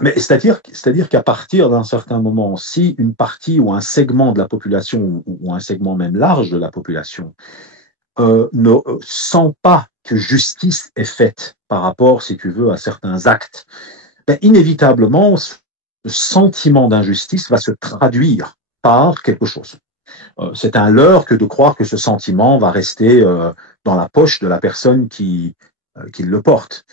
Mais c'est-à-dire qu'à partir d'un certain moment, si une partie ou un segment de la population, ou un segment même large de la population, ne sent pas que justice est faite par rapport, si tu veux, à certains actes, ben, inévitablement, ce sentiment d'injustice va se traduire par quelque chose. C'est un leurre que de croire que ce sentiment va rester dans la poche de la personne qui le porte.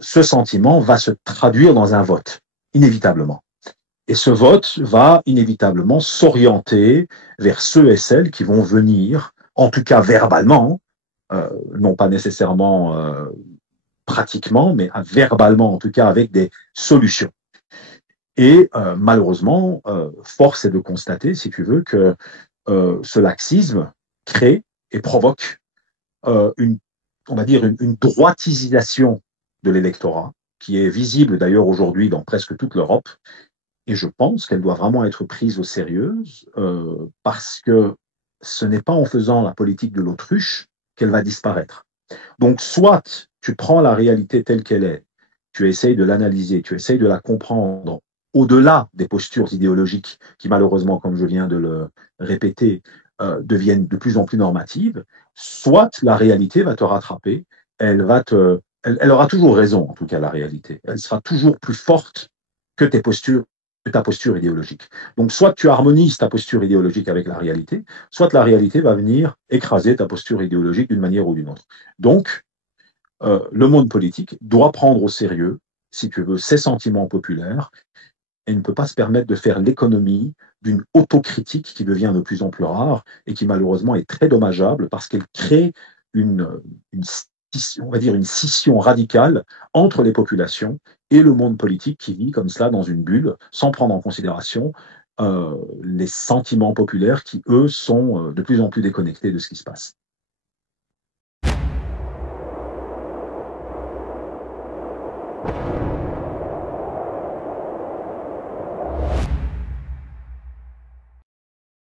Ce sentiment va se traduire dans un vote, inévitablement. Et ce vote va inévitablement s'orienter vers ceux et celles qui vont venir, en tout cas verbalement, non pas nécessairement pratiquement, mais verbalement en tout cas avec des solutions. Et malheureusement, force est de constater, si tu veux, que ce laxisme crée et provoque une, on va dire, une droitisation de l'électorat, qui est visible d'ailleurs aujourd'hui dans presque toute l'Europe. Et je pense qu'elle doit vraiment être prise au sérieux parce que ce n'est pas en faisant la politique de l'autruche qu'elle va disparaître. Donc, soit tu prends la réalité telle qu'elle est, tu essayes de l'analyser, tu essayes de la comprendre au-delà des postures idéologiques qui, malheureusement, comme je viens de le répéter, deviennent de plus en plus normatives, soit la réalité va te rattraper, elle aura toujours raison, en tout cas, la réalité. Elle sera toujours plus forte que tes postures, que ta posture idéologique. Donc, soit tu harmonises ta posture idéologique avec la réalité, soit la réalité va venir écraser ta posture idéologique d'une manière ou d'une autre. Donc, le monde politique doit prendre au sérieux, si tu veux, ses sentiments populaires et ne peut pas se permettre de faire l'économie d'une autocritique qui devient de plus en plus rare et qui malheureusement est très dommageable parce qu'elle crée une, une, on va dire une scission radicale entre les populations et le monde politique qui vit comme cela dans une bulle sans prendre en considération les sentiments populaires qui, eux, sont de plus en plus déconnectés de ce qui se passe.